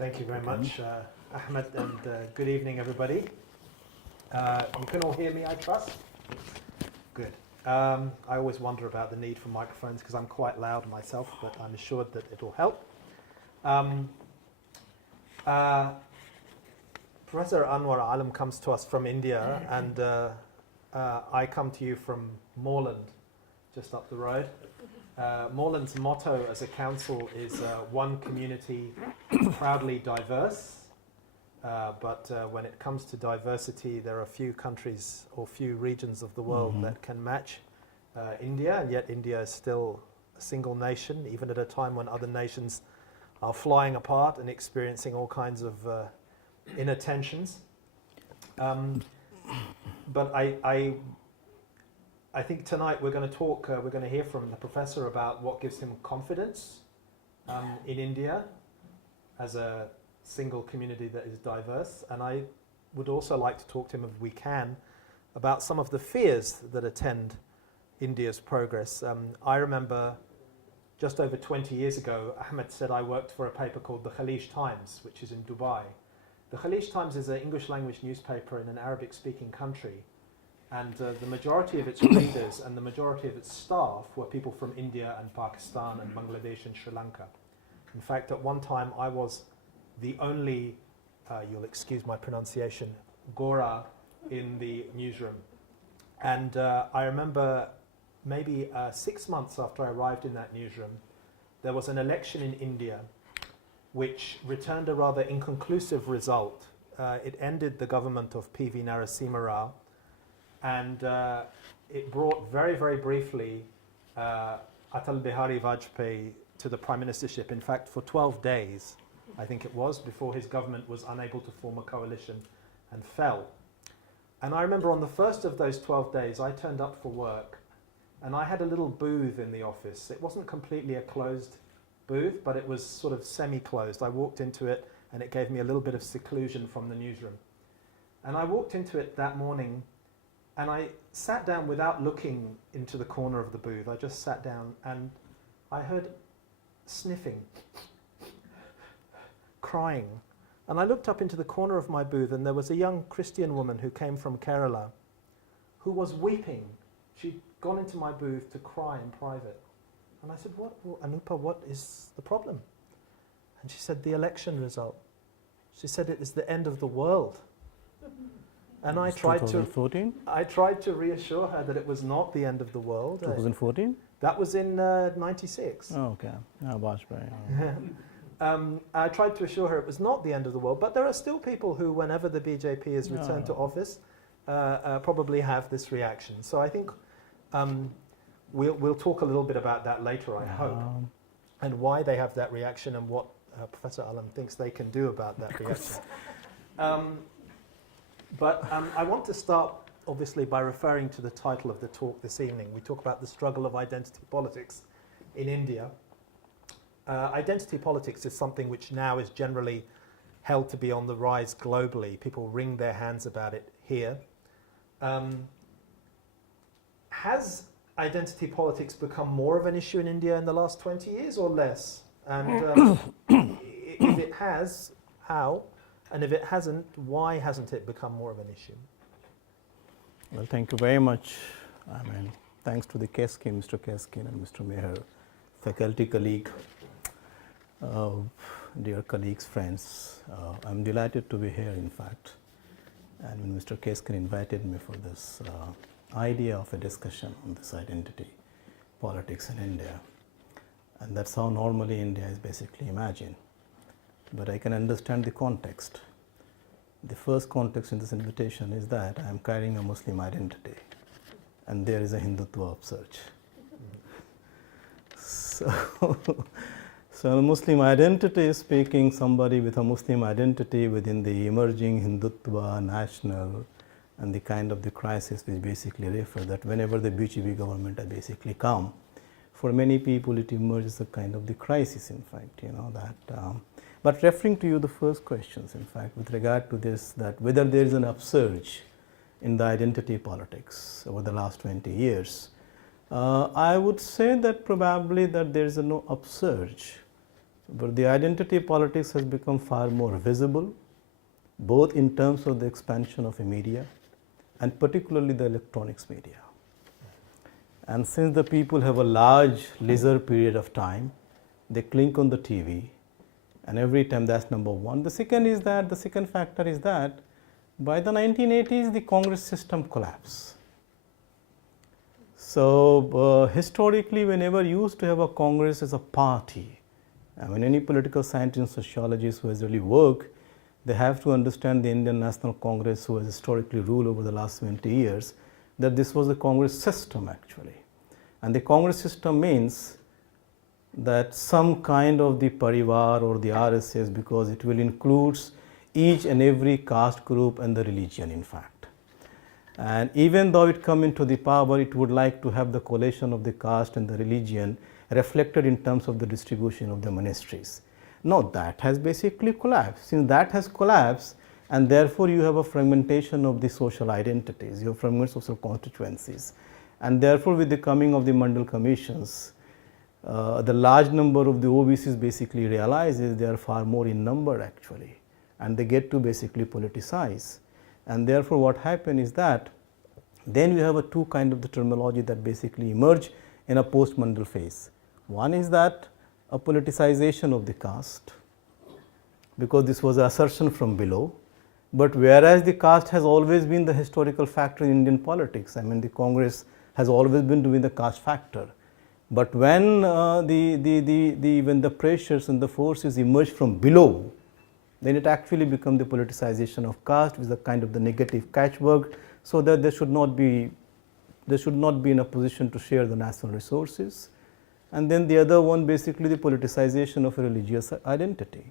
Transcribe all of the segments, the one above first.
Thank you very much, Ahmed, and good evening, everybody. You can all hear me, I trust? Good. I always wonder about the need for microphones because I'm quite loud myself, but I'm assured that it will help. Professor Anwar Alam comes to us from India, and I come to you from Moreland, just up the road. Moreland's motto as a council is one community, proudly diverse. But when it comes to diversity, there are few countries or few regions of the world that can match India, and yet India is still a single nation, even at a time when other nations are flying apart and experiencing all kinds of inner tensions. But I think tonight we're going to talk, we're going to hear from the professor about what gives him confidence in India as a single community that is diverse. And I would also like to talk to him, if we can, about some of the fears that attend India's progress. I remember just over 20 years ago, Ahmed said I worked for a paper called the Khalij Times, which is in Dubai. The Khalij Times is an English language newspaper in an Arabic-speaking country. And the majority of its readers and the majority of its staff were people from India and Pakistan and Bangladesh and Sri Lanka. In fact, at one time I was the only, you'll excuse my pronunciation, Gora in the newsroom. And I remember maybe 6 months after I arrived in that newsroom, there was an election in India which returned a rather inconclusive result. It ended the government of P.V. Narasimha Rao, and it brought very, very briefly Atal Bihari Vajpayee to the prime ministership. In fact, for 12 days, I think it was, before his government was unable to form a coalition and fell. And I remember on the first of those 12 days, I turned up for work, and I had a little booth in the office. It wasn't completely a closed booth, but it was sort of semi-closed. I walked into it, and it gave me a little bit of seclusion from the newsroom. And I walked into it that morning, and I sat down without looking into the corner of the booth. I just sat down, and I heard sniffing, crying. And I looked up into the corner of my booth, and there was a young Christian woman who came from Kerala who was weeping. She'd gone into my booth to cry in private. And I said, Anupa, what is the problem? And she said, the election result. She said, it is the end of the world. And I tried to reassure her that it was not the end of the world. 2014? That was in 96. Oh, okay. I tried to assure her it was not the end of the world, but there are still people who, whenever the BJP is returned to office, probably have this reaction. So I think we'll talk a little bit about that later, I hope, and why they have that reaction and what Professor Alam thinks they can do about that reaction. But I want to start, obviously, by referring to the title of the talk this evening. We talk about the struggle of identity politics in India. Identity politics is something which now is generally held to be on the rise globally. People wring their hands about it here. Has identity politics become more of an issue in India in the last 20 years or less? And if it has, how? And if it hasn't, why hasn't it become more of an issue? Well, thank you very much. I mean, thanks to the Keskin, Mr. Keskin and Mr. Maher, faculty colleague, dear colleagues, friends. I'm delighted to be here, in fact. And when Mr. Keskin invited me for this idea of a discussion on this identity politics in India, and that's how normally India is basically imagined. But I can understand the context. The first context in this invitation is that I am carrying a Muslim identity, and there is a Hindutva upsurge. So a Muslim identity is speaking somebody with a Muslim identity within the emerging Hindutva, national, and the kind of the crisis which basically refer that whenever the BJP government has basically come, for many people it emerges a kind of the crisis, in fact, that. But referring to you the first questions, in fact, with regard to this, that whether there is an upsurge in the identity politics over the last 20 years, I would say that probably that there is no upsurge. But the identity politics has become far more visible, both in terms of the expansion of the media and particularly the electronics media. And since the people have a large leisure period of time, they clink on the TV, and every time, that's number one. The second factor is that by the 1980s, the Congress system collapsed. So historically, whenever you used to have a Congress as a party, I mean, any political scientist and sociologist who has really worked, they have to understand the Indian National Congress, who has historically ruled over the last 20 years, that this was the Congress system actually. And the Congress system means that some kind of the parivar or the RSS, because it will include each and every caste group and the religion in fact. And even though it come into the power, it would like to have the collation of the caste and the religion reflected in terms of the distribution of the ministries. Now that has basically collapsed. Since that has collapsed, and therefore you have a fragmentation of the social identities, you have fragmented social constituencies, and therefore with the coming of the Mandal commissions, the large number of the OBCs basically realizes they are far more in number actually, and they get to basically politicize. And therefore what happened is that then we have a two kind of the terminology that basically emerge in a post-Mandal phase. One is that a politicization of the caste, because this was an assertion from below, but whereas the caste has always been the historical factor in Indian politics, I mean the Congress has always been doing the caste factor. But when when the pressures and the forces emerge from below, then it actually becomes the politicization of caste, which is a kind of the negative catchword, so that they should not be in a position to share the national resources. And then the other one, basically the politicization of a religious identity,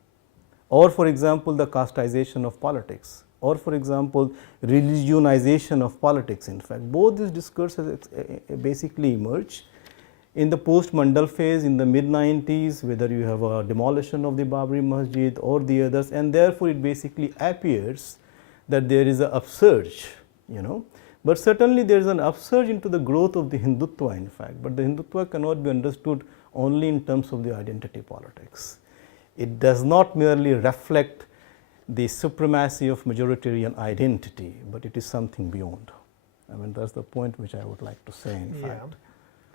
or for example the casteization of politics, or for example religionization of politics. In fact, both these discourses basically emerge in the post-Mandal phase in the mid-90s, whether you have a demolition of the Babri Masjid or the others, and therefore it basically appears that there is an upsurge, you know. But certainly there is an upsurge into the growth of the Hindutva in fact, but the Hindutva cannot be understood only in terms of the identity politics. It does not merely reflect the supremacy of majoritarian identity, but it is something beyond. I mean, that's the point which I would like to say in fact.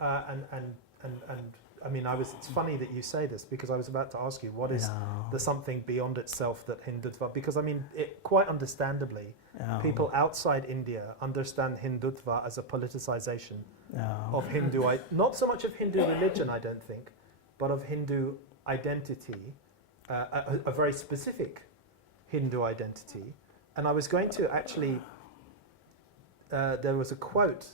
And I mean, it's funny that you say this, because I was about to ask you, what is the something beyond itself that Hindutva, because I mean, quite understandably, people outside India understand Hindutva as a politicization of Hindu, not so much of Hindu religion, I don't think, but of Hindu identity, a very specific Hindu identity. And I was going to actually, there was a quote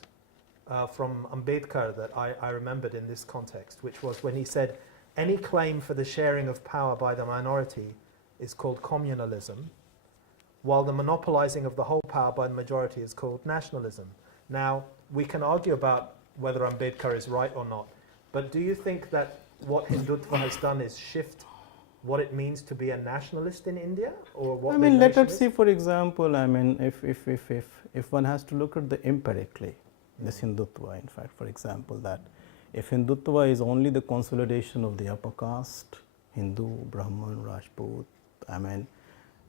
from Ambedkar that I remembered in this context, which was when he said, any claim for the sharing of power by the minority is called communalism, while the monopolizing of the whole power by the majority is called nationalism. Now, we can argue about whether Ambedkar is right or not, but do you think that what Hindutva has done is shift what it means to be a nationalist in India, or what? I mean, let us see, for example, I mean, if one has to look at the empirically, this Hindutva, in fact, for example, that if Hindutva is only the consolidation of the upper caste, Hindu, Brahman, Rajput, I mean,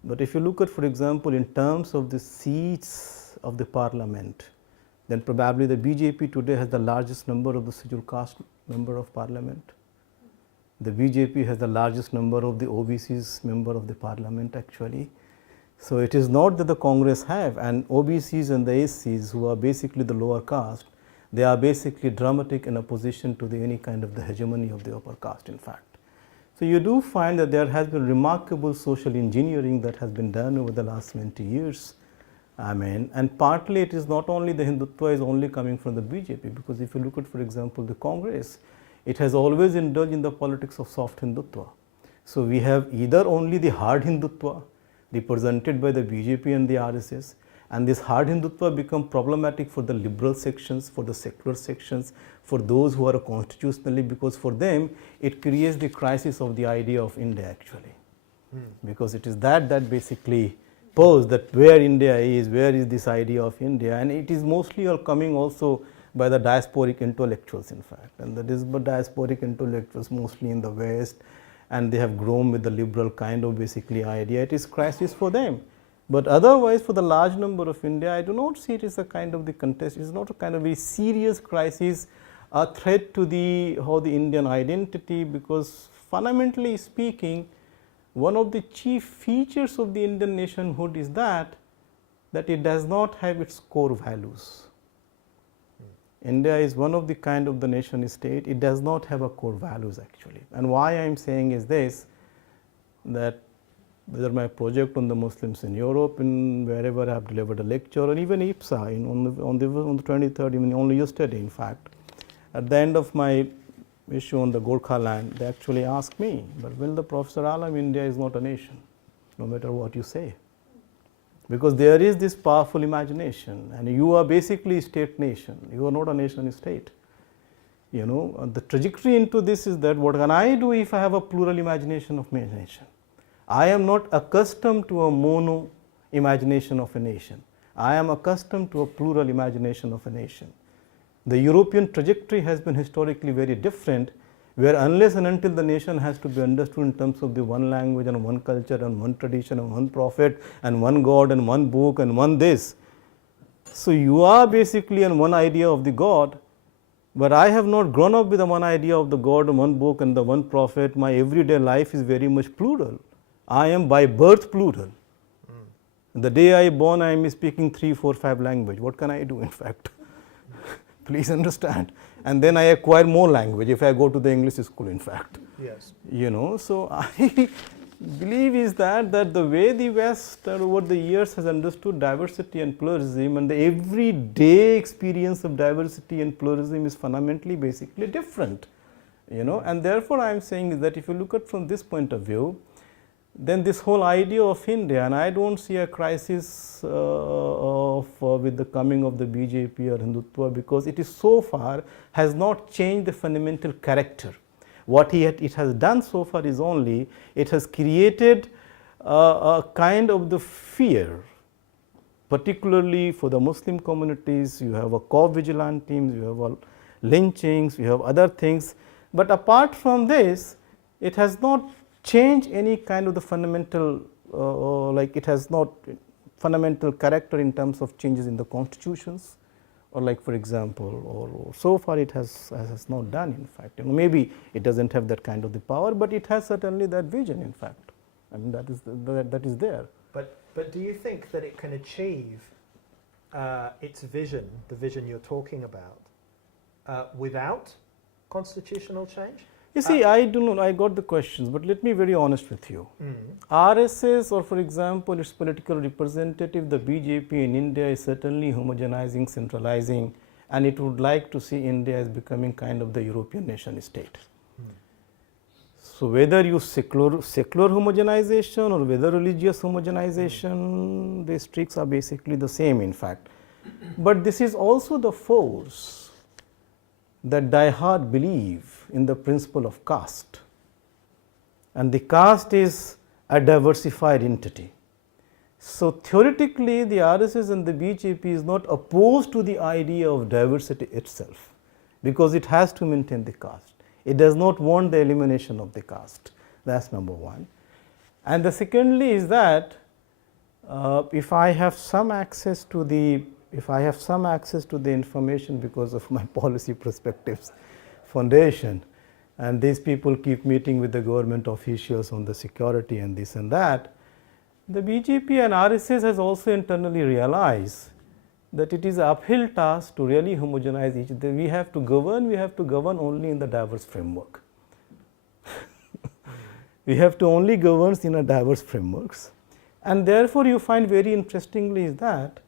but if you look at, for example, in terms of the seats of the parliament, then probably the BJP today has the largest number of the scheduled caste member of parliament. The BJP has the largest number of the OBCs member of the parliament actually. So it is not that the Congress have, and OBCs and the SCs, who are basically the lower caste, they are basically dramatic in opposition to any kind of the hegemony of the upper caste in fact. So you do find that there has been remarkable social engineering that has been done over the last 20 years. I mean, and partly it is not only the Hindutva is only coming from the BJP, because if you look at, for example, the Congress, it has always indulged in the politics of soft Hindutva. So we have either only the hard Hindutva represented by the BJP and the RSS, and this hard Hindutva become problematic for the liberal sections, for the secular sections, for those who are constitutionally, because for them it creates the crisis of the idea of India actually, because it is that basically pose that where India is, where is this idea of India, and it is mostly all coming also by the diasporic intellectuals in fact, and that is but diasporic intellectuals mostly in the West and they have grown with the liberal kind of basically idea, it is crisis for them. But otherwise, for the large number of India, I do not see it as a kind of the contest. It is not a kind of a serious crisis, a threat to the Indian identity, because fundamentally speaking, one of the chief features of the Indian nationhood is that it does not have its core values. India is one of the kind of the nation state, it does not have a core values actually. And why I am saying is this, that whether my project on the Muslims in Europe, and wherever I have delivered a lecture, or even IPSA on the 23rd, even only yesterday in fact, at the end of my issue on the Gorkha land, they actually asked me, but well, the Professor Alam, India is not a nation, no matter what you say. Because there is this powerful imagination, and you are basically a state nation, you are not a nation state. You know, the trajectory into this is that what can I do if I have a plural imagination of my nation? I am not accustomed to a mono imagination of a nation. I am accustomed to a plural imagination of a nation. The European trajectory has been historically very different, where unless and until the nation has to be understood in terms of the one language and one culture and one tradition and one prophet and one God and one book and one this. So you are basically on one idea of the God, but I have not grown up with the one idea of the God and one book and the one prophet. My everyday life is very much plural. I am by birth plural. The day I born, I am speaking 3, 4, 5 language. What can I do in fact? Please understand. And then I acquire more language if I go to the English school in fact. Yes. You know, so I believe is that the way the West over the years has understood diversity and pluralism, and the everyday experience of diversity and pluralism is fundamentally basically different. You know, and therefore I am saying is that if you look at from this point of view, then this whole idea of India, and I do not see a crisis with the coming of the BJP or Hindutva, because it is so far has not changed the fundamental character. What it has done so far is only it has created a kind of the fear, particularly for the Muslim communities. You have a co-vigilant teams, you have lynchings, you have other things, but apart from this, it has not change any kind of the fundamental, like it has not fundamental character in terms of changes in the constitutions, or like for example, or so far it has not done in fact. You know, maybe it does not have that kind of the power, but it has certainly that vision in fact. I mean that is there. But do you think that it can achieve its vision, the vision you're talking about, without constitutional change? You see, I do not, I got the questions, but let me be very honest with you. RSS, or for example, its political representative, the BJP in India, is certainly homogenizing, centralizing, and it would like to see India as becoming kind of the European nation state. So whether you secular homogenization or whether religious homogenization, the streaks are basically the same in fact. But this is also the force that diehard believe in the principle of caste, and the caste is a diversified entity. So theoretically, the RSS and the BJP is not opposed to the idea of diversity itself, because it has to maintain the caste. It does not want the elimination of the caste. That is number one. And the secondly is that if I have some access to the information because of my policy perspectives foundation, and these people keep meeting with the government officials on the security and this and that, the BJP and RSS has also internally realized that it is an uphill task to really homogenize each other. We have to govern only in the diverse framework. We have to only govern in a diverse frameworks, and therefore you find very interestingly is that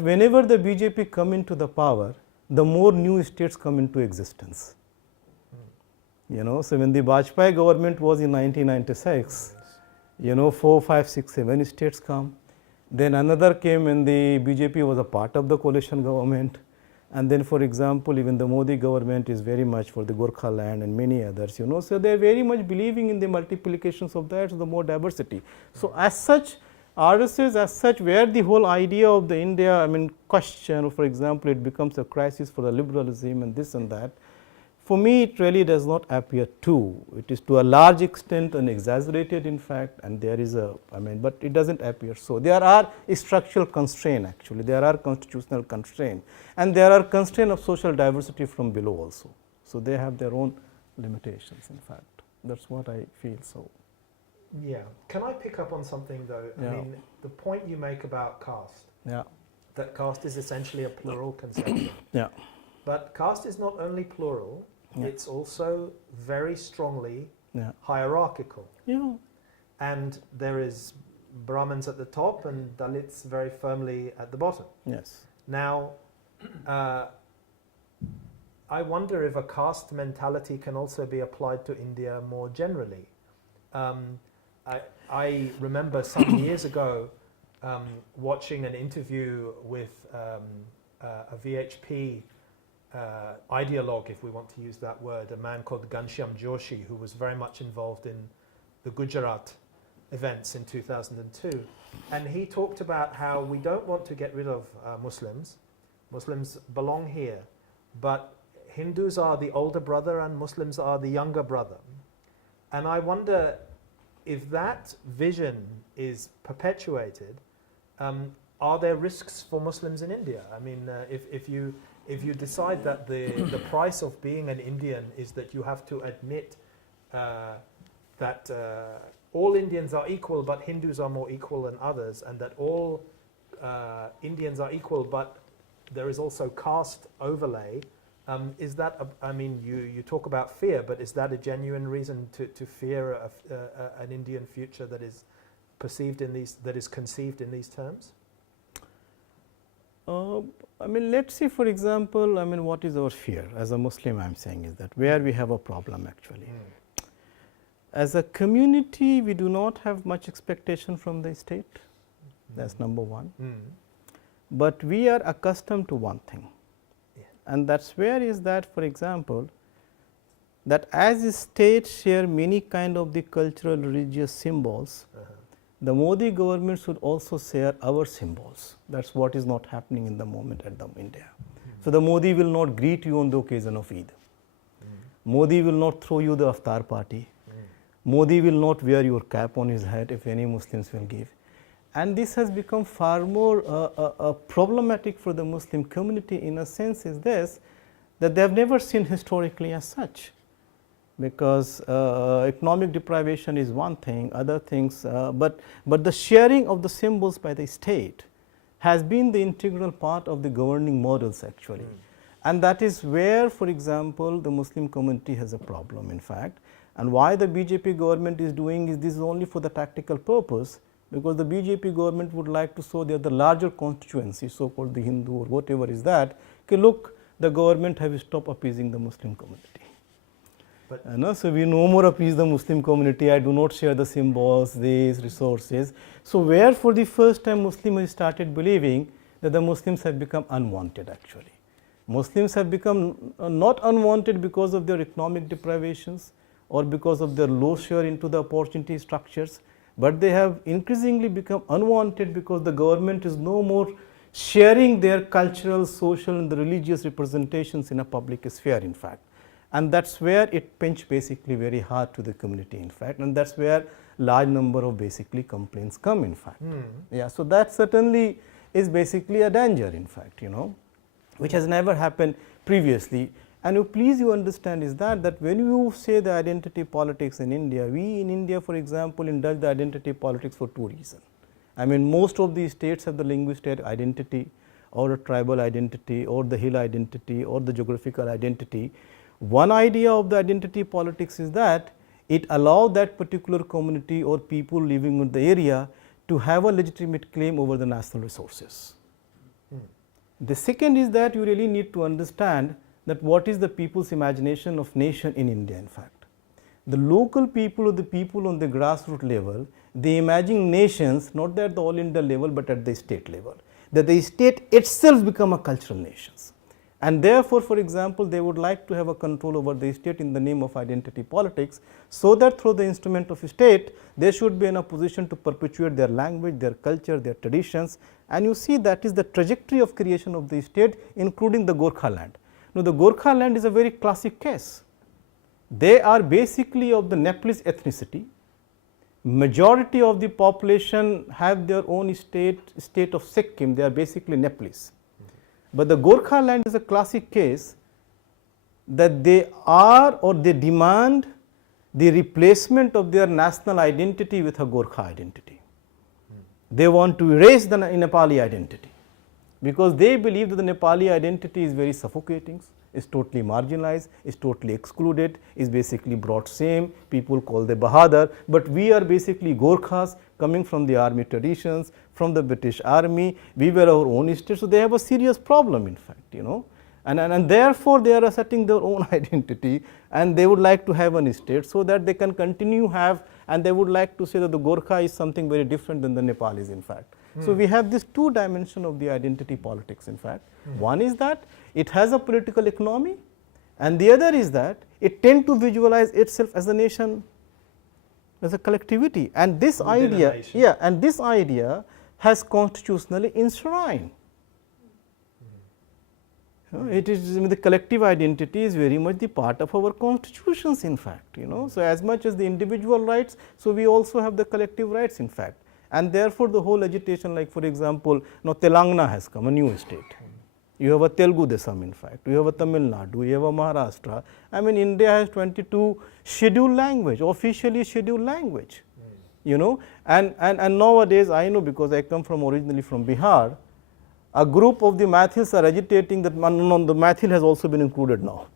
whenever the BJP come into the power, the more new states come into existence. You know, so when the Vajpayee government was in 1996, you know, 4, 5, 6, 7 states come. Then another came when the BJP was a part of the coalition government, and then for example, even the Modi government is very much for the Gorkha land and many others, you know. So they are very much believing in the multiplications of that, so the more diversity. So as such, RSS as such, where the whole idea of the India, I mean, question, for example, it becomes a crisis for the liberalism and this and that. For me, it really does not appear too. It is to a large extent and exaggerated, in fact, and there is a, but it does not appear so. There are structural constraints actually, there are constitutional constraints, and there are constraints of social diversity from below also. So, they have their own limitations, in fact. That is what I feel so. Yeah. Can I pick up on something though? Yeah. I mean, the point you make about caste, Yeah. that caste is essentially a plural conception. Yeah. But caste is not only plural, Yeah. it's also very strongly Yeah. hierarchical. Yeah. And there is Brahmins at the top and Dalits very firmly at the bottom. Yes. Now, I wonder if a caste mentality can also be applied to India more generally. I remember some years ago watching an interview with a VHP ideologue, if we want to use that word, a man called Ghanshyam Joshi, who was very much involved in the Gujarat events in 2002. And he talked about how we don't want to get rid of Muslims. Muslims belong here, but Hindus are the older brother and Muslims are the younger brother. And I wonder if that vision is perpetuated, are there risks for Muslims in India? I mean, if you decide that the price of being an Indian is that you have to admit that all Indians are equal, but Hindus are more equal than others, and that all Indians are equal, but there is also caste overlay. Is that, you talk about fear, but is that a genuine reason to fear an Indian future that is perceived in these, that is conceived in these terms? Let's see, for example, what is our fear? As a Muslim, I am saying is that where we have a problem actually. As a community, we do not have much expectation from the state. That's number one. But we are accustomed to one thing. And that is where is that, for example, that as states share many kind of the cultural religious symbols, the Modi government should also share our symbols. That is what is not happening in the moment at the India. So, the Modi will not greet you on the occasion of Eid. Modi will not throw you the iftar party. Modi will not wear your cap on his head if any Muslims will give. And this has become far more problematic for the Muslim community in a sense is this, that they have never seen historically as such, because economic deprivation is one thing, other things, but the sharing of the symbols by the state has been the integral part of the governing models actually. And that is where, for example, the Muslim community has a problem in fact, and why the BJP government is doing is this is only for the tactical purpose, because the BJP government would like to show that the larger constituency, so called the Hindu or whatever is that, okay, look, the government have stopped appeasing the Muslim community. But so we no more appease the Muslim community, I do not share the symbols, these resources. So where for the first time Muslims started believing that the Muslims have become unwanted actually. Muslims have become not unwanted because of their economic deprivations or because of their low share into the opportunity structures, but they have increasingly become unwanted because the government is no more sharing their cultural, social and the religious representations in a public sphere in fact. And that is where it pinched basically very hard to the community in fact, and that is where large number of basically complaints come in fact. Yeah, so that certainly is basically a danger in fact, which has never happened previously. And you understand is that when you say the identity politics in India, we in India for example indulge the identity politics for two reasons. Most of the states have the linguistic identity or a tribal identity or the hill identity or the geographical identity. One idea of the identity politics is that it allows that particular community or people living in the area to have a legitimate claim over the national resources. The second is that you really need to understand that what is the people's imagination of nation in India in fact. The local people or the people on the grassroots level, they imagine nations not at the all India level, but at the state level, that the state itself become a cultural nations. And therefore, for example, they would like to have a control over the state in the name of identity politics, so that through the instrument of state, they should be in a position to perpetuate their language, their culture, their traditions. And you see that is the trajectory of creation of the state, including the Gorkha land. No, the Gorkha land is a very classic case. They are basically of the Nepalese ethnicity. Majority of the population have their own state of Sikkim, they are basically Nepalese. But the Gorkha land is a classic case that they are or they demand the replacement of their national identity with a Gorkha identity. They want to erase the Nepali identity because they believe that the Nepali identity is very suffocating, is totally marginalized, is totally excluded, is basically brought shame, people call them Bahadur, but we are basically Gorkhas coming from the army traditions, from the British army, we were our own state, so they have a serious problem in fact, you know. And therefore, they are asserting their own identity and they would like to have an state so that they can continue have, and they would like to say that the Gorkha is something very different than the Nepalis in fact. So, we have this two dimension of the identity politics in fact. One is that it has a political economy and the other is that it tends to visualize itself as a nation, as a collectivity, and this idea, and this idea has constitutionally enshrined. It is, I mean, the collective identity is very much the part of our constitutions in fact, you know. So, as much as the individual rights, so we also have the collective rights in fact, and therefore, the whole agitation, like for example, now Telangana has come, a new state. You have a Telugu Desam in fact, you have a Tamil Nadu, you have a Maharashtra. I mean, India has 22 scheduled language, officially scheduled language, you know, and nowadays I know because I come from originally from Bihar, a group of the Mathils are agitating that the Mathil has also been included now,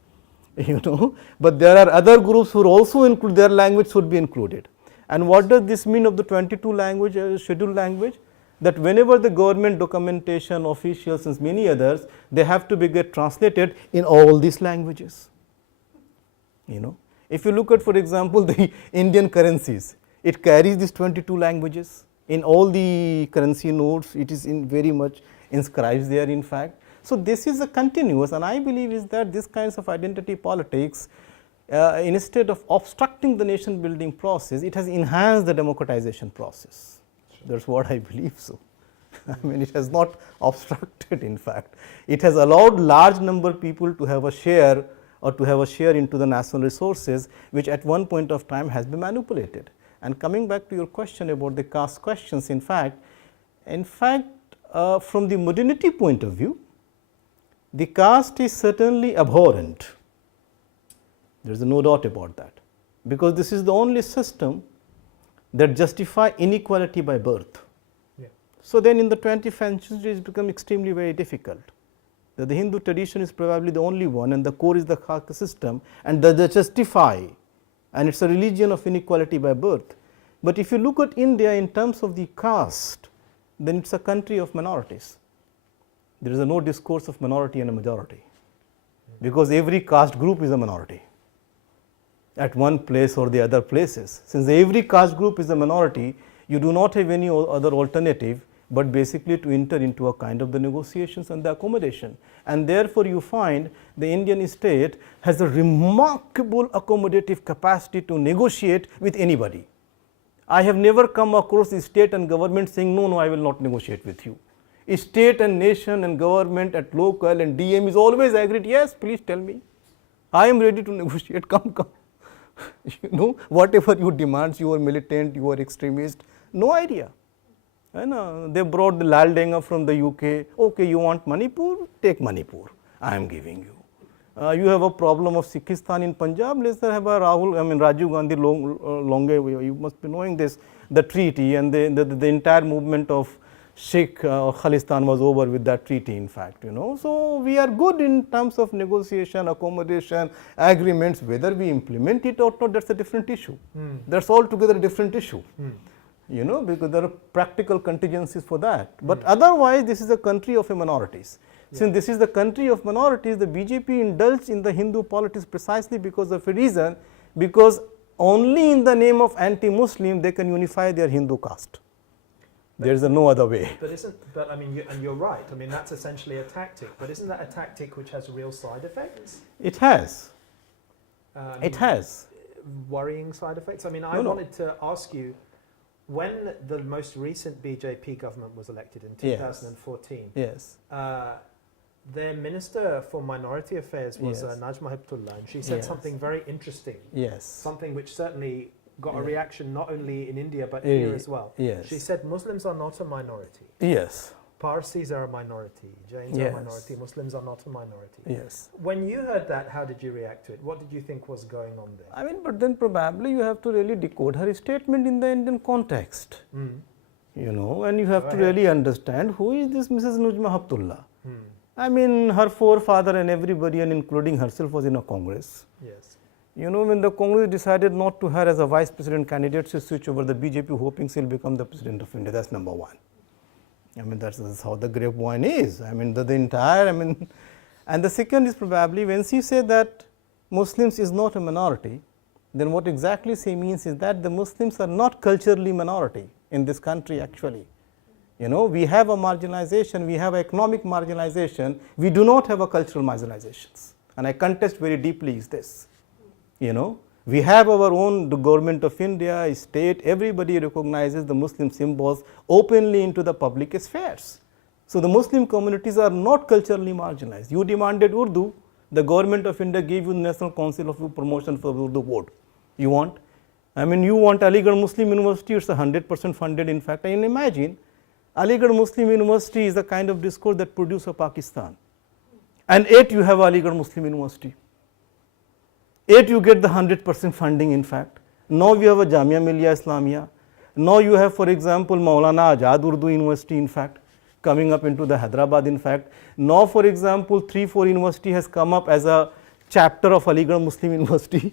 you know, but there are other groups who also include their language should be included. And what does this mean of the 22 language scheduled language? That whenever the government documentation, officials and many others, they have to be get translated in all these languages, you know. If you look at for example, the Indian currencies, it carries these 22 languages in all the currency notes, it is in very much inscribed there in fact. So, this is a continuous, and I believe is that this kinds of identity politics instead of obstructing the nation building process, it has enhanced the democratization process. That is what I believe so. I mean, it has not obstructed in fact, it has allowed large number of people to have a share or to have a share into the national resources, which at one point of time has been manipulated. And coming back to your question about the caste questions, in fact, from the modernity point of view, the caste is certainly abhorrent. There is no doubt about that, because this is the only system that justify inequality by birth. Yeah. So, then in the 20th century it has become extremely very difficult, that the Hindu tradition is probably the only one and the core is the caste system, and that they justify, and it is a religion of inequality by birth. But if you look at India in terms of the caste, then it is a country of minorities. There is no discourse of minority and a majority, because every caste group is a minority at one place or the other places. Since every caste group is a minority, you do not have any other alternative but basically to enter into a kind of the negotiations and the accommodation. And therefore, you find the Indian state has a remarkable accommodative capacity to negotiate with anybody. I have never come across the state and government saying, no, no, I will not negotiate with you. State and nation and government at local and DM is always agreed, yes, please tell me, I am ready to negotiate, come. You know, whatever you demand, you are militant, you are extremist, no idea. And, they brought the Lal Denga from the UK, okay, you want Manipur, take Manipur, I am giving you. You have a problem of Sikhistan in Punjab, let's have a Rajiv Gandhi Longe, you must be knowing this, the treaty and the entire movement of Sikh Khalistan was over with that treaty in fact, you know. So, we are good in terms of negotiation, accommodation, agreements, whether we implement it or not, that is a different issue. That is altogether a different issue, you know, because there are practical contingencies for that. But otherwise, this is a country of minorities. Yeah. Since this is the country of minorities, the BJP indulged in the Hindu politics precisely because of a reason, because only in the name of anti-Muslim they can unify their Hindu caste. There is no other way. But I mean, and you're right. I mean, that's essentially a tactic. But isn't that a tactic which has real side effects? It has. It has. Worrying side effects. I mean, I wanted to ask you, when the most recent BJP government was elected in 2014, yes, their Minister for Minority Affairs was Yes. Najma Heptullah, and she said Yes. something very interesting, Yes. something which certainly got a Yeah. reaction not only in India but Eh, here as well. Yes. She said Muslims are not a minority. Yes. Parsis are a minority, Jains are Yes. a minority, Muslims are not a minority. Yes. When you heard that, how did you react to it? What did you think was going on there? I mean, but then probably you have to really decode her statement in the Indian context, Mm. you know, and you have Go to ahead. really understand who is this Mrs. Najma Heptullah. Mm. I mean, her forefather and everybody, and including herself, was in a Congress. Yes. You know, when the Congress decided not to her as a vice president candidate, she switched over the BJP, hoping she'll become the president of India. That's number one. I mean, that's how the grapevine is. I mean, the entire, I mean, and the second is probably when she said that Muslims is not a minority, then what exactly she means is that the Muslims are not culturally minority in this country actually. You know, we have a marginalization, we have economic marginalization, we do not have a cultural marginalizations. And I contest very deeply is this. You know, we have our own, the government of India, state, everybody recognizes the Muslim symbols openly into the public spheres. So the Muslim communities are not culturally marginalized. You demanded Urdu, the government of India gave you the National Council of Promotion for Urdu Board. You want? I mean, you want Aligarh Muslim University, it's 100% funded in fact. And imagine, Aligarh Muslim University is the kind of discourse that produces Pakistan. And yet you have Aligarh Muslim University. Yet you get the 100% funding in fact. Now you have a Jamia Millia Islamia. Now you have, for example, Maulana Azad Urdu University in fact coming up into the Hyderabad in fact. Now for example, 3-4 university has come up as a chapter of Aligarh Muslim University.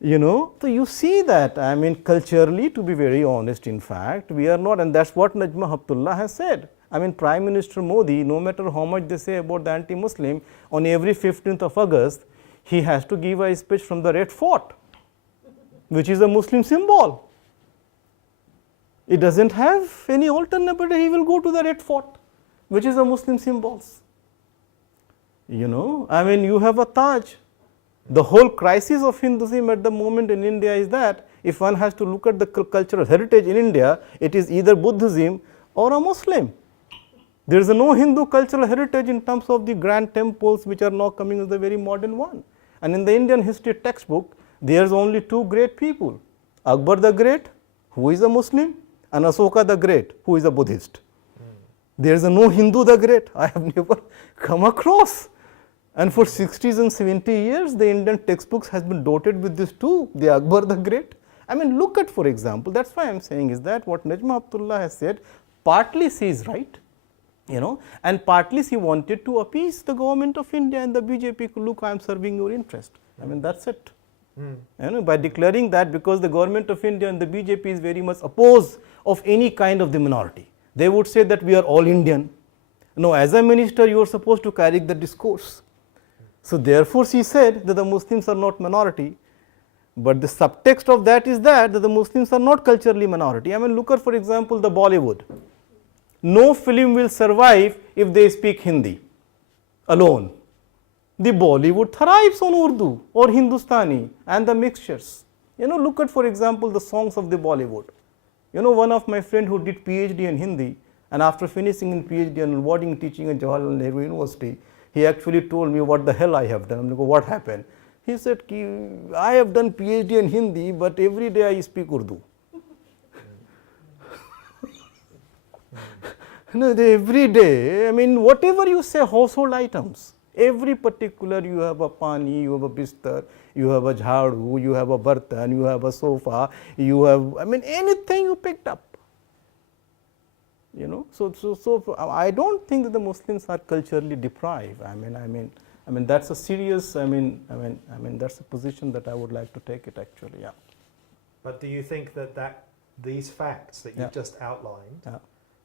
You know, so you see that, I mean, culturally, to be very honest, in fact, we are not, and that's what Najma Heptullah has said. I mean, Prime Minister Modi, no matter how much they say about the anti-Muslim, on every 15th of August, he has to give a speech from the Red Fort, which is a Muslim symbol. It doesn't have any alternative, he will go to the Red Fort, which is a Muslim symbols. You know, I mean, you have a Taj. The whole crisis of Hinduism at the moment in India is that if one has to look at the cultural heritage in India, it is either Buddhism or a Muslim. There is no Hindu cultural heritage in terms of the grand temples which are now coming as the very modern one. And in the Indian history textbook, there is only two great people, Akbar the Great, who is a Muslim, and Ashoka the Great, who is a Buddhist. There is no Hindu the Great, I have never come across. And for 60s and 70 years, the Indian textbooks has been dotted with these two, the Akbar the Great. I mean, look at, for example, that's why I am saying is that what Najma Heptullah has said, partly she is right, you know, and partly she wanted to appease the government of India and the BJP, look, I am serving your interest. I mean, that's it. You know, by declaring that, because the government of India and the BJP is very much opposed of any kind of the minority. They would say that we are all Indian. No, as a minister, you are supposed to carry the discourse. So therefore, she said that the Muslims are not minority, but the subtext of that is that the Muslims are not culturally minority. I mean, look at, for example, the Bollywood. No film will survive if they speak Hindi alone. The Bollywood thrives on Urdu or Hindustani and the mixtures. You know, look at, for example, the songs of the Bollywood. You know, one of my friend who did PhD in Hindi, and after finishing in PhD and awarding teaching at Jawaharlal Nehru University, he actually told me what the hell I have done. I'm like, what happened? He said, I have done PhD in Hindi, but every day I speak Urdu. No, every day, I mean, whatever you say, household items, every particular, you have a pani, you have a bistar, you have a jhadu, you have a bartan, you have a sofa, you have, I mean, anything you picked up. You know, so I don't think that the Muslims are culturally deprived. I mean that's a serious. I mean that's a position that I would like to take it actually. Yeah. But do you think that these facts that you've just outlined,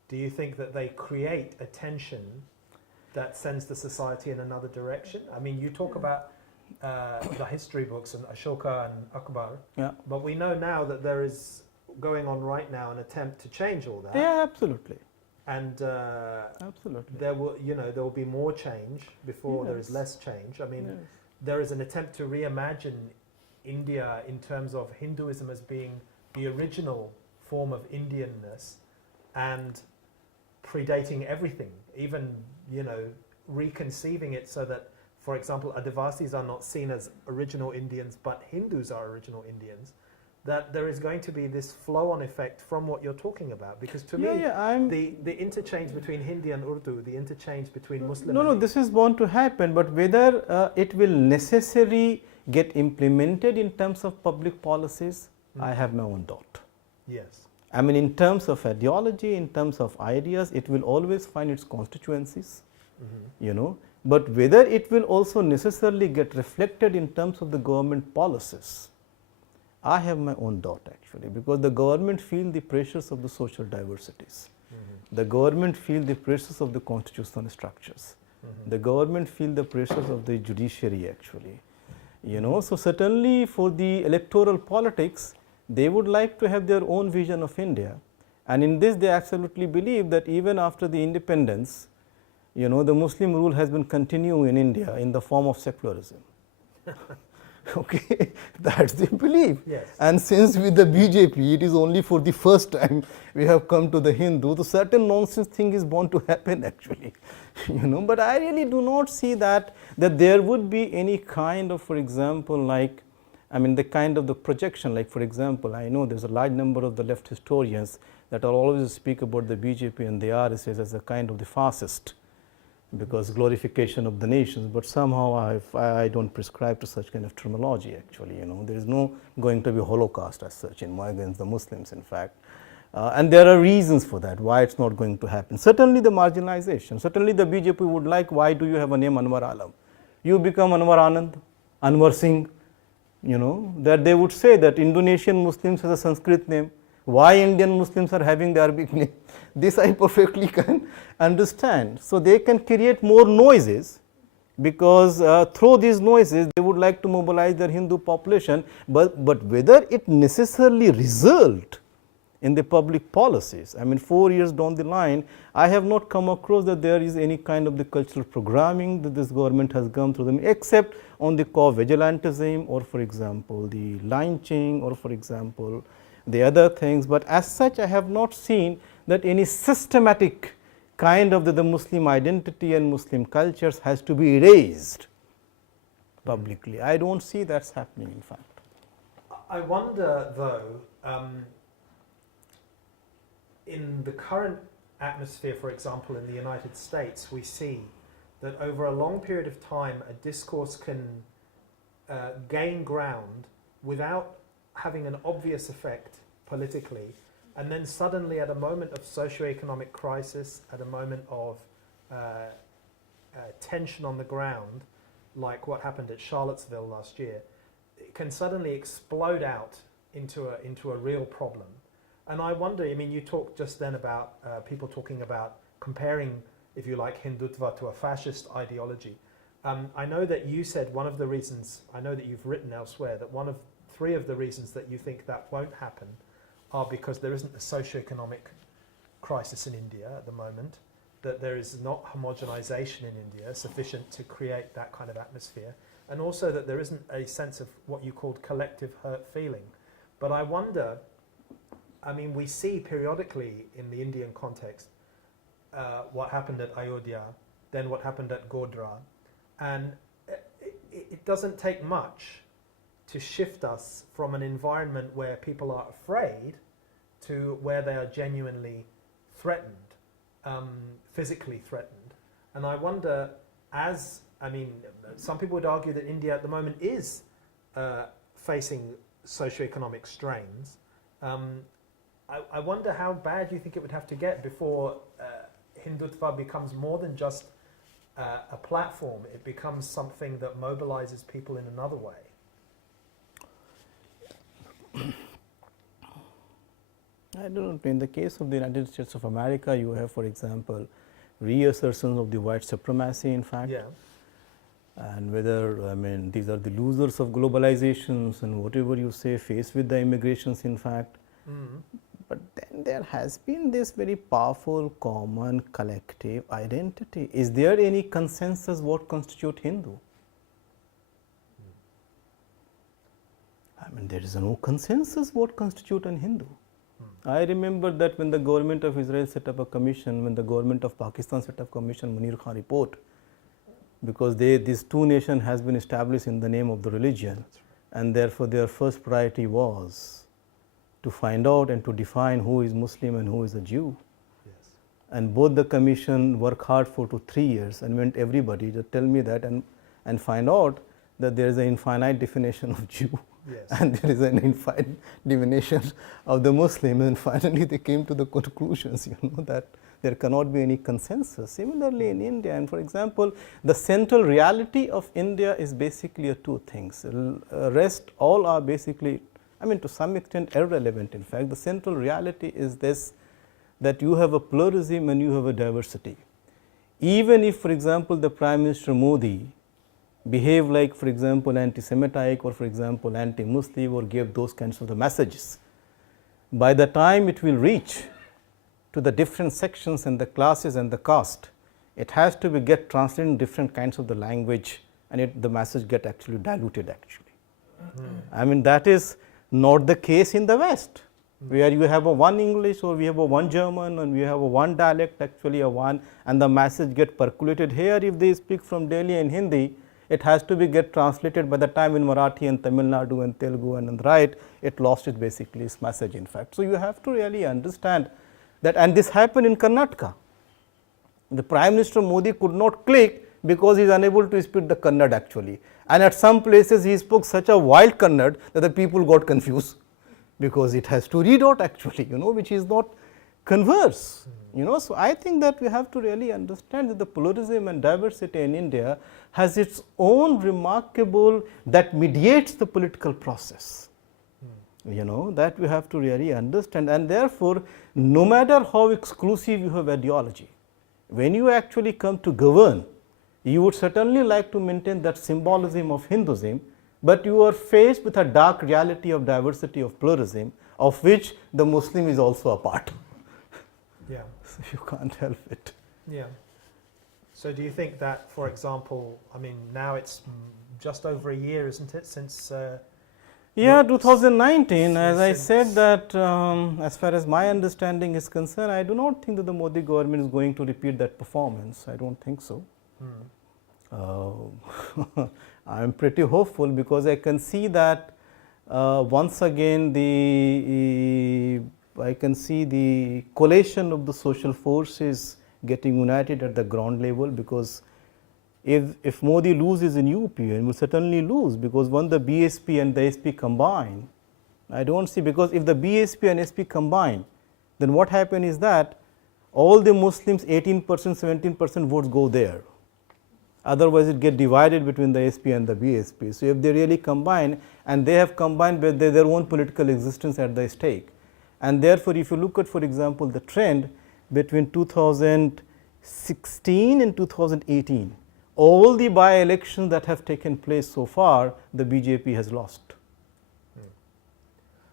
do you think that they create a tension that sends the society in another direction? I mean, you talk about the history books and Ashoka and Akbar, but we know now that there is going on right now an attempt to change all that. Yeah, absolutely. And absolutely, there will be more change before there is less change. I mean, there is an attempt to reimagine India in terms of Hinduism as being the original form of Indianness and predating everything, even reconceiving it so that, for example, Adivasis are not seen as original Indians, but Hindus are original Indians, that there is going to be this flow-on effect from what you're talking about. Because to me, the interchange between Hindi and Urdu, the interchange between Muslim No, this is bound to happen, but whether it will necessarily get implemented in terms of public policies, I have my own doubt. Yes. I mean, in terms of ideology, in terms of ideas, it will always find its constituencies, you know, but whether it will also necessarily get reflected in terms of the government policies, I have my own doubt actually, because the government feel the pressures of the social diversities. The government feel the pressures of the constitutional structures. The government feel the pressures of the judiciary actually. You know, so certainly for the electoral politics, they would like to have their own vision of India, and in this they absolutely believe that even after the independence, you know, the Muslim rule has been continuing in India in the form of secularism. Okay, that's the belief. Yes. And since with the BJP, it is only for the first time we have come to the Hindu, the certain nonsense thing is bound to happen actually, you know. But I really do not see that there would be any kind of, for example, like, I mean, the kind of the projection, like for example, I know there is a large number of the left historians that will always speak about the BJP and the RSS as a kind of the fascist, because glorification of the nations, but somehow I don't prescribe to such kind of terminology actually, you know. There is no going to be Holocaust as such against the Muslims in fact, and there are reasons for that, why it's not going to happen. Certainly the marginalization, certainly the BJP would like, why do you have a name Anwar Alam? You become Anwar Anand, Anwar Singh, you know, that they would say that Indonesian Muslims has a Sanskrit name, why Indian Muslims are having the Arabic name. This I perfectly can understand. So they can create more noises, because through these noises they would like to mobilize their Hindu population, but whether it necessarily result in the public policies, I mean 4 years down the line, I have not come across that there is any kind of the cultural programming that this government has gone through them, except on the co-vigilantism, or for example the lynching, or for example the other things. But as such, I have not seen that any systematic kind of the Muslim identity and Muslim cultures has to be erased publicly. I don't see that's happening in fact. I wonder though, in the current atmosphere, for example, in the United States, we see that over a long period of time, a discourse can gain ground without having an obvious effect politically, and then suddenly at a moment of socio-economic crisis, at a moment of tension on the ground, like what happened at Charlottesville last year, it can suddenly explode out into a real problem. And I wonder, I mean, you talked just then about people talking about comparing, if you like, Hindutva to a fascist ideology. I know that you said one of the reasons, I know that you've written elsewhere, that one of 3 of the reasons that you think that won't happen are because there isn't a socio-economic crisis in India at the moment, that there is not homogenization in India sufficient to create that kind of atmosphere, and also that there isn't a sense of what you called collective hurt feeling. But I wonder, I mean, we see periodically in the Indian context what happened at Ayodhya, then what happened at Godhra, and it doesn't take much to shift us from an environment where people are afraid to where they are genuinely threatened, physically threatened. And I wonder, I mean, some people would argue that India at the moment is facing socioeconomic strains. I wonder how bad you think it would have to get before Hindutva becomes more than just a platform, it becomes something that mobilizes people in another way. I don't know. In the case of the United States of America, you have, for example, reassertions of the white supremacy, in fact. Yeah. And whether, I mean, these are the losers of globalizations and whatever you say, faced with the immigrations, in fact. But then there has been this very powerful, common, collective identity. Is there any consensus what constitute Hindu? I mean, there is no consensus what constitute an Hindu. I remember that when the government of Israel set up a commission, when the government of Pakistan set up a commission, Munir Khan report, because these two nations has been established in the name of the religion, and therefore their first priority was to find out and to define who is Muslim and who is a Jew. Yes. And both the commission work hard for 3 years and went everybody to tell me that and find out that there is an infinite definition of Jew. Yes. And there is an infinite definition of the Muslim, and finally they came to the conclusions, that there cannot be any consensus. Similarly in India, and for example, the central reality of India is basically two things. Rest all are basically, to some extent irrelevant. In fact, the central reality is this, that you have a pluralism and you have a diversity. Even if, for example, the Prime Minister Modi behave like, for example, anti-Semitic or, for example, anti-Muslim, or give those kinds of the messages, by the time it will reach to the different sections and the classes and the caste, it has to be get translated in different kinds of the language, and the message get actually diluted actually. That is not the case in the West, where you have a one English, or we have a one German, and we have a one dialect, actually a one, and the message get percolated. Here if they speak from Delhi in Hindi, it has to be get translated. By the time in Marathi and Tamil Nadu and Telugu and right, it lost it basically its message, in fact. So you have to really understand that, and this happened in Karnataka. The Prime Minister Modi could not click because he is unable to speak the Kannada actually, and at some places he spoke such a wild Kannada that the people got confused, because it has to read out actually, which is not converse. So I think that we have to really understand that the pluralism and diversity in India has its own remarkable, that mediates the political process. That we have to really understand, and therefore no matter how exclusive you have ideology, when you actually come to govern, you would certainly like to maintain that symbolism of Hinduism, but you are faced with a dark reality of diversity of pluralism, of which the Muslim is also a part. Yeah. So you can't help it. Yeah. So do you think that, for example, now it's just over a year, isn't it, since 2019, as I said that as far as my understanding is concerned, I do not think that the Modi government is going to repeat that performance. I don't think so. I am pretty hopeful, because I can see that once again I can see the coalition of the social forces getting united at the ground level, because if Modi loses in UP, and will certainly lose, because when the BSP and the SP combine, I do not see, because if the BSP and SP combine, then what happens is that all the Muslims 18%, 17% votes go there. Otherwise, it get divided between the SP and the BSP. So if they really combine, and they have combined with their own political existence at the stake, and therefore, if you look at, for example, the trend between 2016 and 2018, all the by-elections that have taken place so far, the BJP has lost.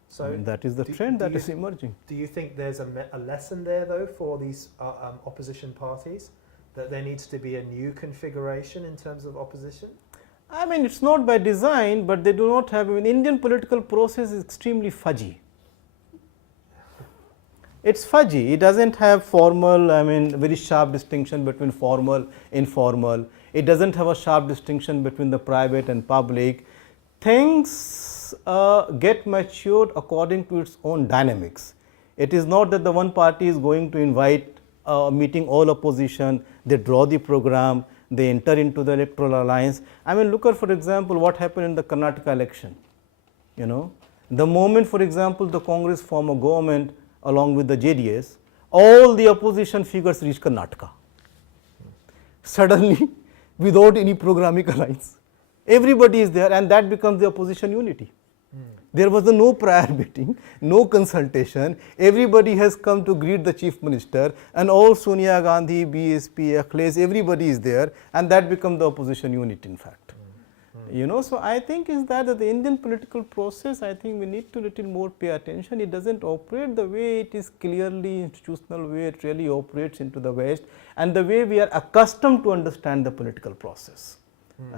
So that is the trend that is emerging. Do you think there's a lesson there, though, for these opposition parties, that there needs to be a new configuration in terms of opposition? It's not by design, but they do not have, Indian political process is extremely fudgy. It's fudgy. It doesn't have formal, very sharp distinction between formal, informal. It doesn't have a sharp distinction between the private and public. Things get matured according to its own dynamics. It is not that the one party is going to invite meeting all opposition, they draw the program, they enter into the electoral alliance. Look at, for example, what happened in the Karnataka election. The moment, for example, the Congress form a government along with the JDS, all the opposition figures reach Karnataka. Suddenly, without any programmatic alliance, everybody is there, and that becomes the opposition unity. There was no prior meeting, no consultation, everybody has come to greet the chief minister, and all Sonia Gandhi, BSP, Akhilesh, everybody is there, and that becomes the opposition unit, in fact. So I think is that the Indian political process, I think we need to little more pay attention. It doesn't operate the way it is clearly institutional way it really operates into the West, and the way we are accustomed to understand the political process.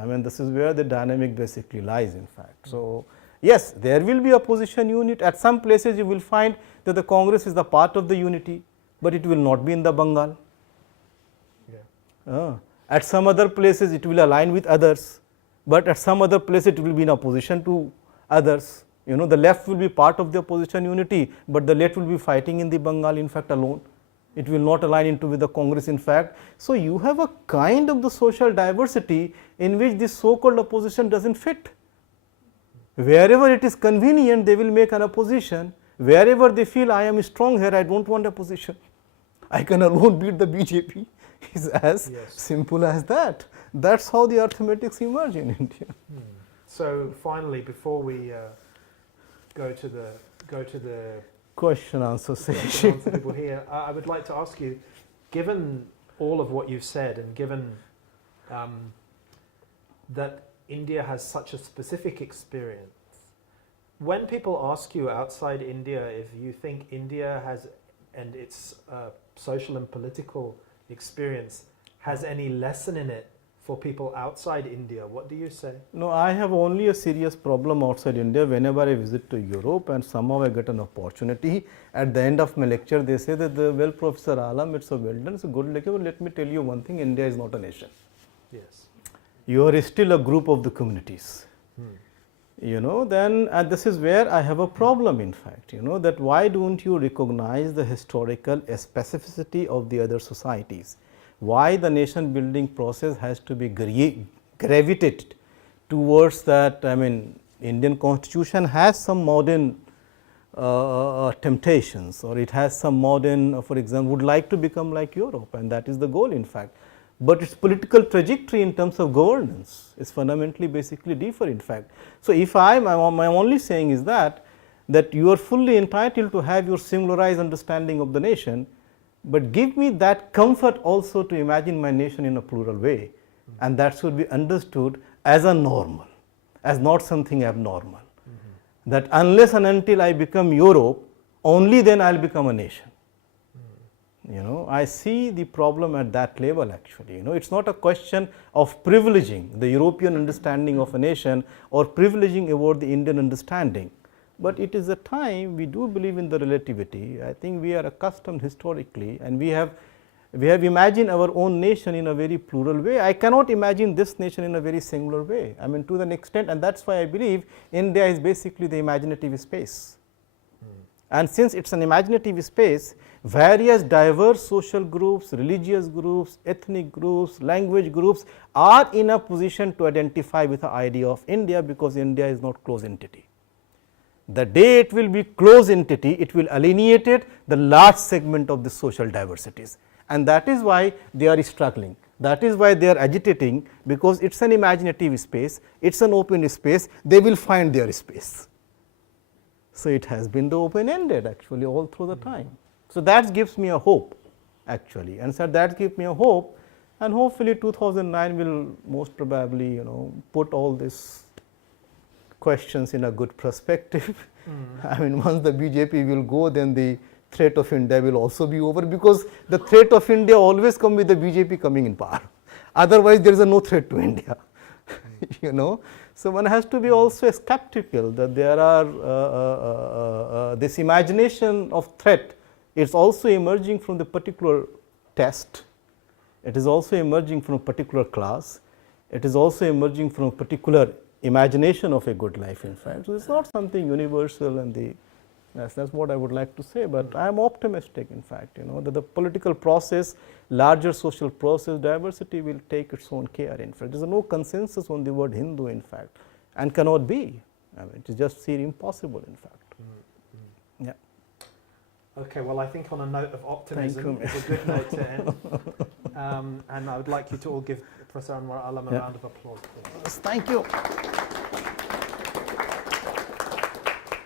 This is where the dynamic basically lies, in fact. So yes, there will be opposition unit. At some places you will find that the Congress is the part of the unity, but it will not be in the Bengal. At some other places it will align with others, but at some other place it will be in opposition to others. You know, the left will be part of the opposition unity, but the left will be fighting in the Bengal in fact alone. It will not align into with the Congress in fact. So, you have a kind of the social diversity in which this so called opposition does not fit. Wherever it is convenient, they will make an opposition. Wherever they feel I am strong here, I do not want opposition, I can alone beat the BJP. Is as simple as that. That is how the arithmetics emerge in India. So finally, before we go to the question answer session, people here, I would like to ask you, given all of what you've said, and given that India has such a specific experience, when people ask you outside India if you think India has, and its social and political experience has any lesson in it for people outside India, what do you say? No, I have only a serious problem outside India. Whenever I visit to Europe and somehow I get an opportunity, at the end of my lecture they say that, well, Professor Alam, it's so well done, it's a good lecture, but let me tell you one thing, India is not a nation. Yes. You are still a group of the communities. You know, then this is where I have a problem in fact, you know, that why do not you recognize the historical specificity of the other societies? Why the nation building process has to be gravitated towards that? I mean, Indian constitution has some modern temptations, or it has some modern, for example, would like to become like Europe, and that is the goal in fact. But its political trajectory in terms of governance is fundamentally basically different in fact. So, if I am only saying is that you are fully entitled to have your singularized understanding of the nation, but give me that comfort also to imagine my nation in a plural way, and that should be understood as a normal, as not something abnormal. That unless and until I become Europe, only then I will become a nation. You know, I see the problem at that level actually. You know, it is not a question of privileging the European understanding of a nation or privileging about the Indian understanding, but it is a time we do believe in the relativity. I think we are accustomed historically, and we have imagined our own nation in a very plural way. I cannot imagine this nation in a very singular way, I mean to the extent, and that is why I believe India is basically the imaginative space. And since it is an imaginative space, various diverse social groups, religious groups, ethnic groups, language groups are in a position to identify with the idea of India, because India is not closed entity. The day it will be closed entity, it will alienate the large segment of the social diversities, and that is why they are struggling. That is why they are agitating, because it is an imaginative space, it is an open space, they will find their space. So, it has been the open ended actually all through the time. So, that gives me a hope actually, and so that gives me a hope, and hopefully 2009 will most probably, you know, put all these questions in a good perspective. I mean, once the BJP will go, then the threat of India will also be over, because the threat of India always come with the BJP coming in power, otherwise there is no threat to India. You know. So, one has to be also skeptical that there are this imagination of threat, it is also emerging from the particular test, it is also emerging from a particular class, it is also emerging from a particular imagination of a good life in fact. So, it is not something universal, and that is what I would like to say, but I am optimistic in fact, you know, that the political process, larger social process, diversity will take its own care in fact. There is no consensus on the word Hindu in fact, and cannot be, I mean, it is just seem impossible in fact. Yeah. Okay, well, I think on a note of optimism, it's a good note to end. And I would like you to all give Professor Anwar Alam a round of applause, please. Thank you.